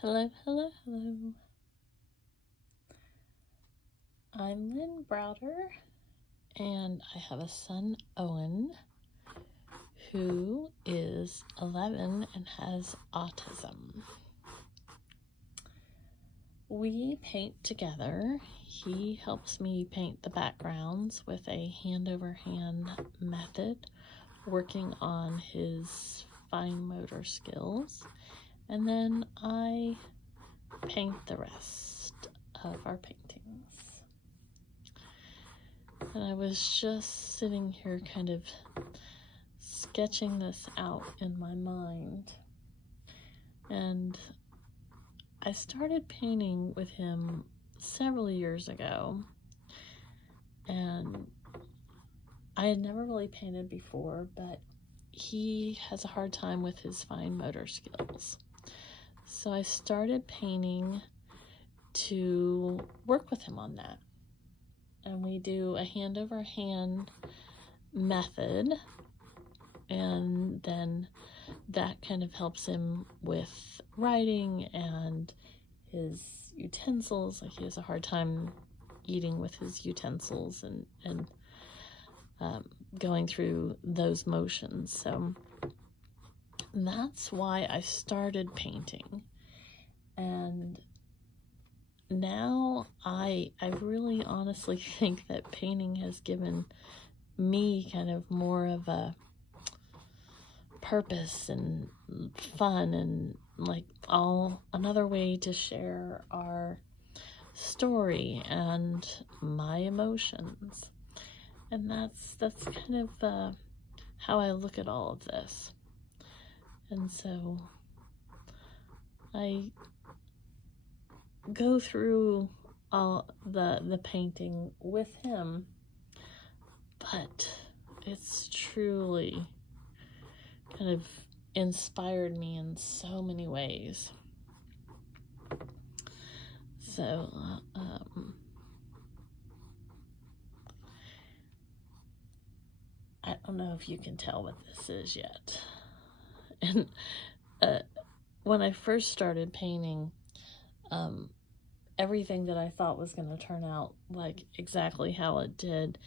Hello, hello, hello. I'm Lynn Browder, and I have a son, Owen, who is 11 and has autism. We paint together. He helps me paint the backgrounds with a hand-over-hand method, working on his fine motor skills. And then I paint the rest of our paintings. And I was just sitting here kind of sketching this out in my mind. And I started painting with him several years ago. And I had never really painted before, but he has a hard time with his fine motor skills. So I started painting to work with him on that. And we do a hand-over-hand method, and then that kind of helps him with writing and his utensils. Like, he has a hard time eating with his utensils and going through those motions. So that's why I started painting. And now I really honestly think that painting has given me kind of more of a purpose and fun, and like another way to share our story and my emotions. And that's kind of how I look at all of this. And so I go through all the painting with him, but it's truly kind of inspired me in so many ways. So I don't know if you can tell what this is yet. And when I first started painting, everything that I thought was going to turn out like exactly how it did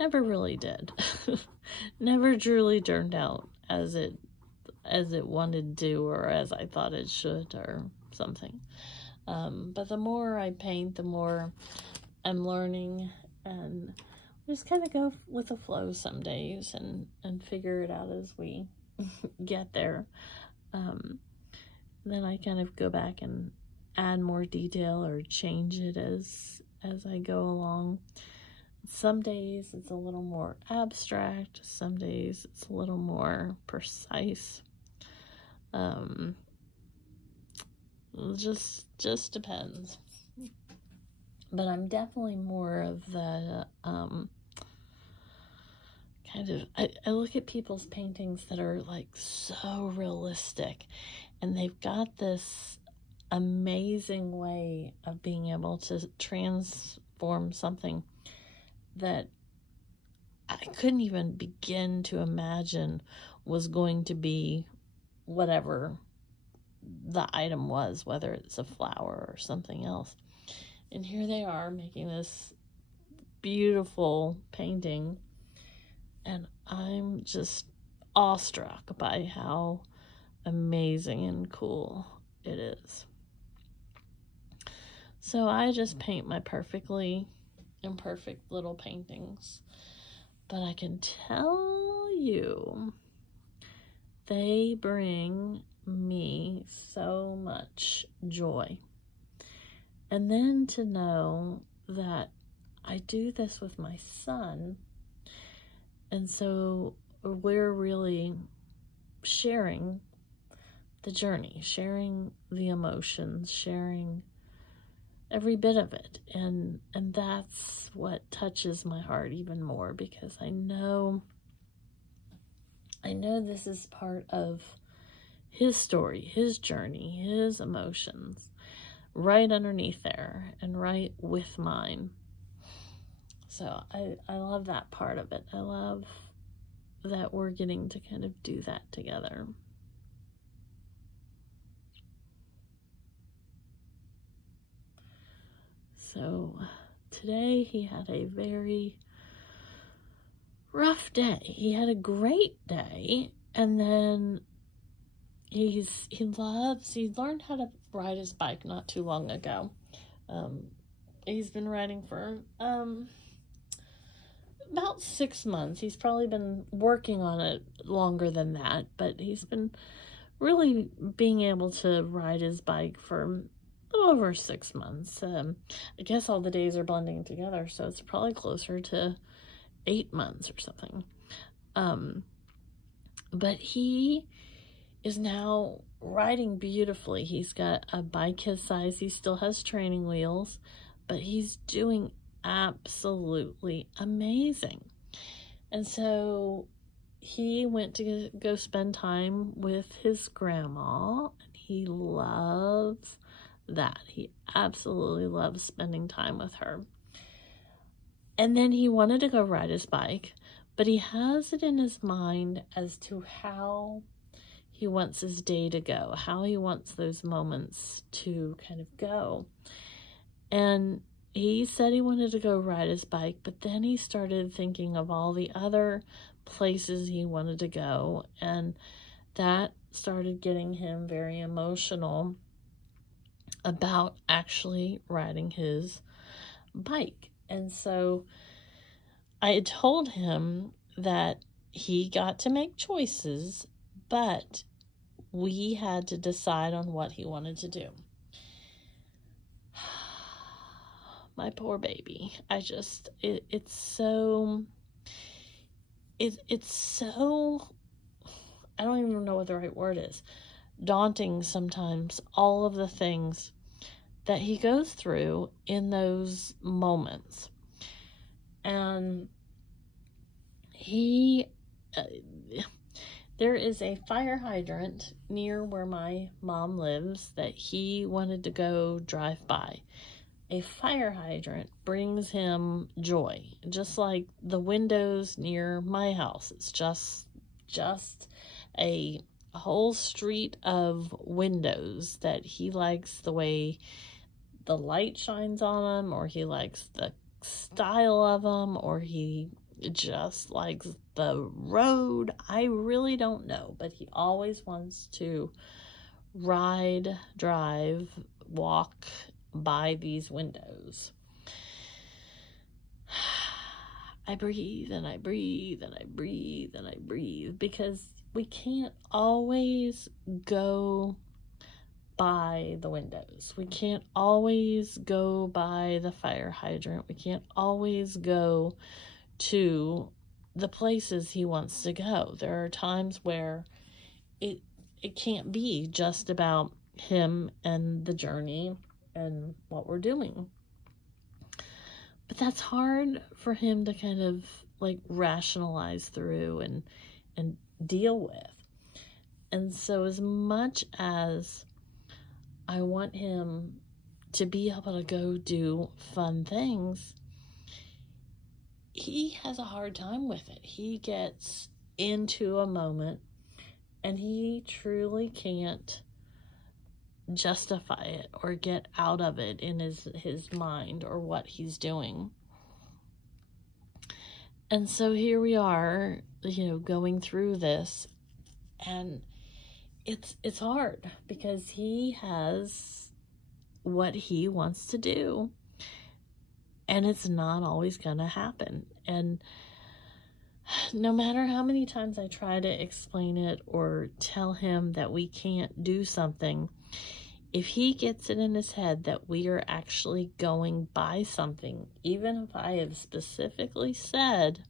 never really did. Never truly turned out as it wanted to, or as I thought it should, or something. But the more I paint, the more I'm learning, and just kind of go with the flow some days and figure it out as we get there. Then I kind of go back and add more detail or change it as I go along. Some days it's a little more abstract, some days it's a little more precise. Just depends. But I'm definitely more of the kind of, I look at people's paintings that are like so realistic, and they've got this amazing way of being able to transform something that I couldn't even begin to imagine was going to be whatever the item was, whether it's a flower or something else. And here they are making this beautiful painting, and I'm just awestruck by how amazing and cool it is. So I just paint my perfectly imperfect little paintings, but I can tell you they bring me so much joy. And then to know that I do this with my son, and so we're really sharing the journey, sharing the emotions, sharing every bit of it. And that's what touches my heart even more, because I know this is part of his story, his journey, his emotions, right underneath there and right with mine. So I love that part of it. I love that we're getting to kind of do that together. So today he had a very rough day. He had a great day, and then he learned how to ride his bike not too long ago. He's been riding for about 6 months. He's probably been working on it longer than that, but he's been really being able to ride his bike for a little over 6 months. I guess all the days are blending together, so it's probably closer to 8 months or something. But he is now riding beautifully. He's got a bike his size. He still has training wheels, but he's doing absolutely amazing. And so he went to go spend time with his grandma, and he loves that. He absolutely loves spending time with her. And then he wanted to go ride his bike, but he has it in his mind as to how he wants his day to go, how he wants those moments to kind of go. And he said he wanted to go ride his bike, but then he started thinking of all the other places he wanted to go, and that started getting him very emotional about actually riding his bike. And so I had told him that he got to make choices, but we had to decide on what he wanted to do. My poor baby. It's so, I don't even know what the right word is, daunting sometimes, all of the things that he goes through in those moments. And there is a fire hydrant near where my mom lives that he wanted to go drive by. A fire hydrant brings him joy, just like the windows near my house. It's just a whole street of windows that he likes the way the light shines on them, or he likes the style of them, or he just likes the road. I really don't know, but he always wants to ride, drive, walk by these windows. I breathe and I breathe and I breathe and I breathe, because we can't always go by the windows. We can't always go by the fire hydrant. We can't always go to the places he wants to go. There are times where it can't be just about him and the journey and what we're doing. But that's hard for him to kind of like rationalize through and deal with. And so as much as I want him to be able to go do fun things, he has a hard time with it. He gets into a moment and he truly can't justify it or get out of it in his mind or what he's doing. And so here we are, going through this, and it's hard because he has what he wants to do, and it's not always gonna happen. And no matter how many times I try to explain it or tell him that we can't do something, if he gets it in his head that we are actually going by something, even if I have specifically said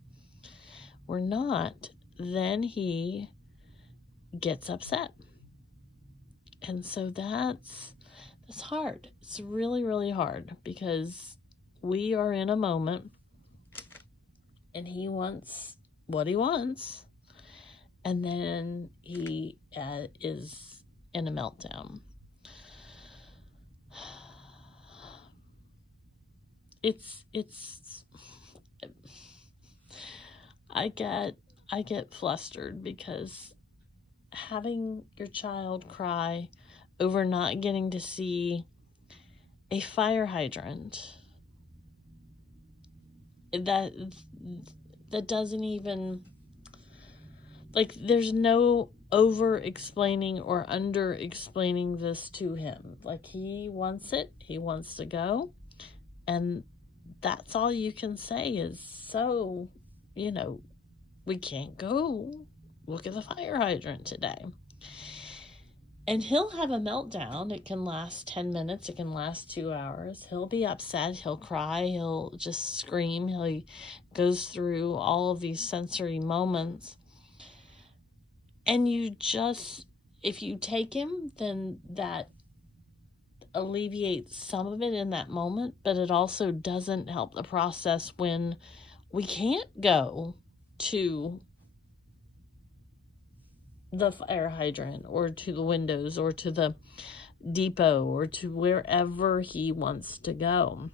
we're not, then he gets upset. And so that's hard. It's really, really hard, because we are in a moment and he wants what he wants, and then he is in a meltdown. I get flustered, because having your child cry over not getting to see a fire hydrant that doesn't even, like, there's no over explaining or under explaining this to him. Like, he wants it, he wants to go, and that's all you can say is, so, you know, we can't go look at the fire hydrant today. And he'll have a meltdown. It can last 10 minutes. It can last 2 hours. He'll be upset. He'll cry. He'll just scream. He goes through all of these sensory moments. And you just, if you take him, then that alleviates some of it in that moment. But it also doesn't help the process when we can't go to the fire hydrant or to the windows or to the depot or to wherever he wants to go.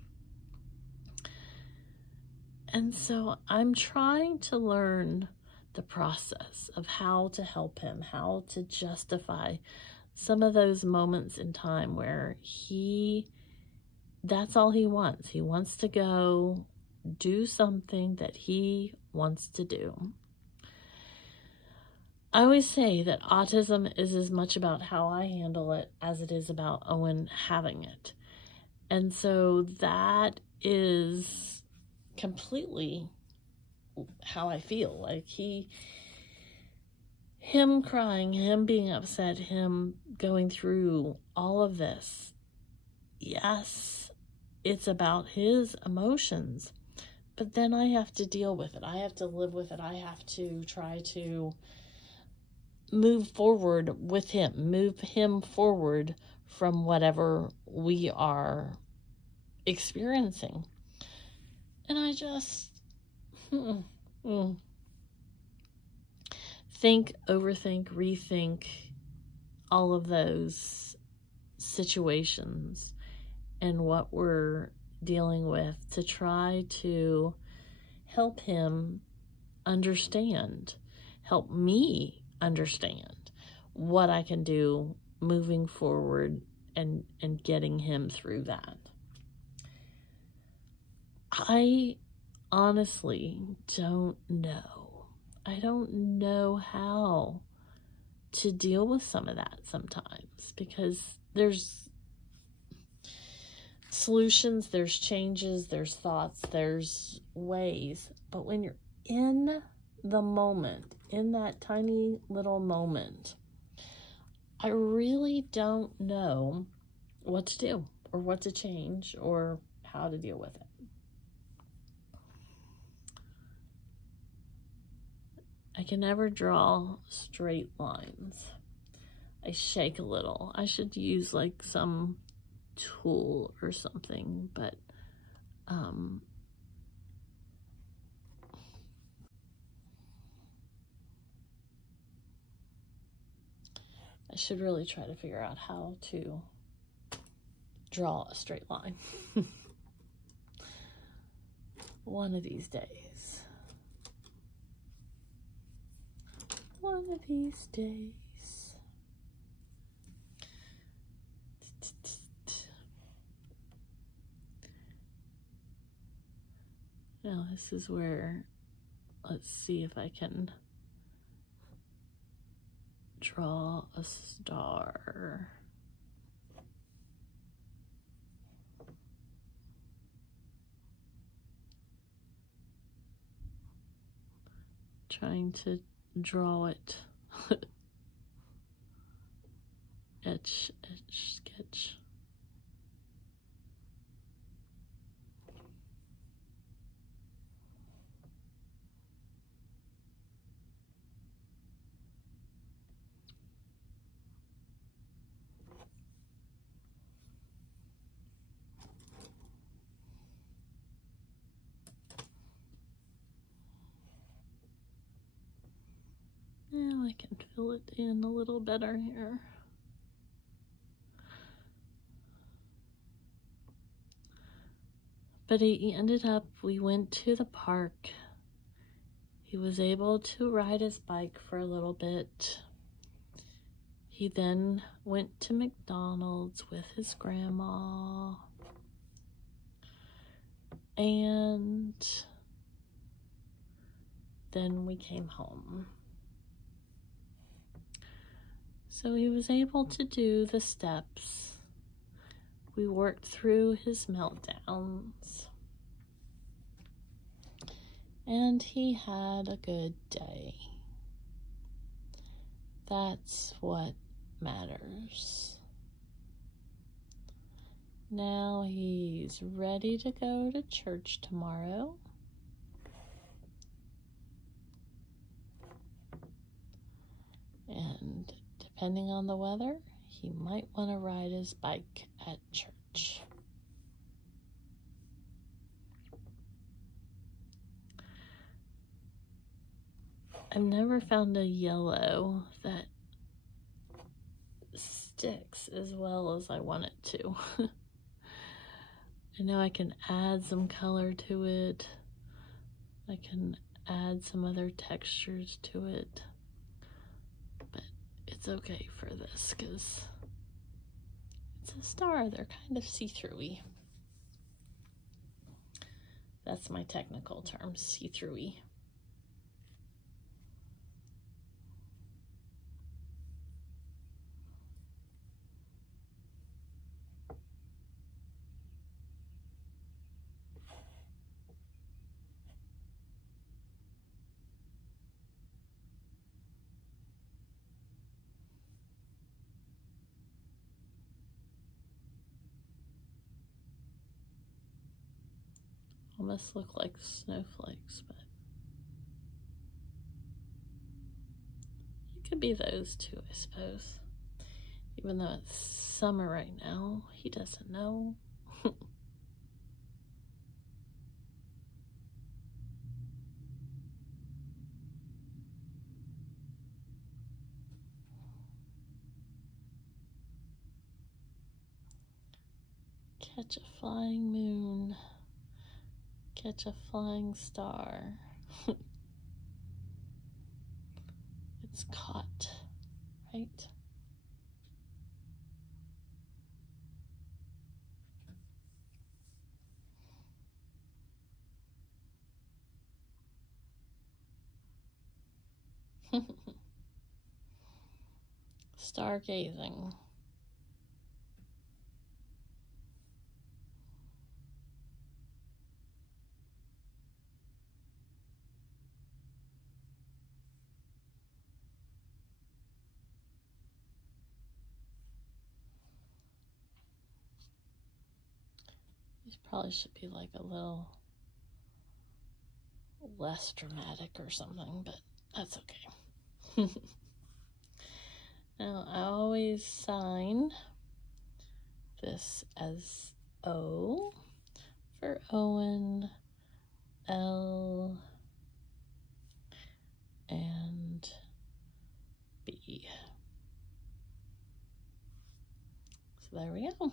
And so I'm trying to learn the process of how to help him, how to justify some of those moments in time where that's all he wants. He wants to go do something that he wants to do. I always say that autism is as much about how I handle it as it is about Owen having it. And so that is completely how I feel. Like him crying, him being upset, him going through all of this. Yes, it's about his emotions, but then I have to deal with it. I have to live with it. I have to try to move forward with him, move him forward from whatever we are experiencing. And I just think, overthink, rethink all of those situations and what we're dealing with to try to help him understand, help me understand what I can do moving forward and getting him through that. I honestly don't know. I don't know how to deal with some of that sometimes, because there's solutions, there's changes, there's thoughts, there's ways. But when you're in the moment, in that tiny little moment, I really don't know what to do or what to change or how to deal with it. I can never draw straight lines. I shake a little. I should use like some tool or something, but I should really try to figure out how to draw a straight line. One of these days. One of these days. Now this is where, let's see if I can draw a star. Trying to draw it. Etch, sketch. Now I can fill it in a little better here. But he ended up, we went to the park. He was able to ride his bike for a little bit. He then went to McDonald's with his grandma. And then we came home. So he was able to do the steps. We worked through his meltdowns. And he had a good day. That's what matters. Now he's ready to go to church tomorrow. And depending on the weather, he might want to ride his bike at church. I've never found a yellow that sticks as well as I want it to. I know I can add some color to it. I can add some other textures to it. But it's okay for this because it's a star. They're kind of see-through-y. That's my technical term, see-through-y. Almost look like snowflakes, but it could be those two, I suppose. Even though it's summer right now, he doesn't know. Catch a flying moon. Catch a flying star. It's caught, right? Stargazing. These probably should be like a little less dramatic or something, but that's okay. Now, I always sign this as O for Owen, L, and B. So there we go.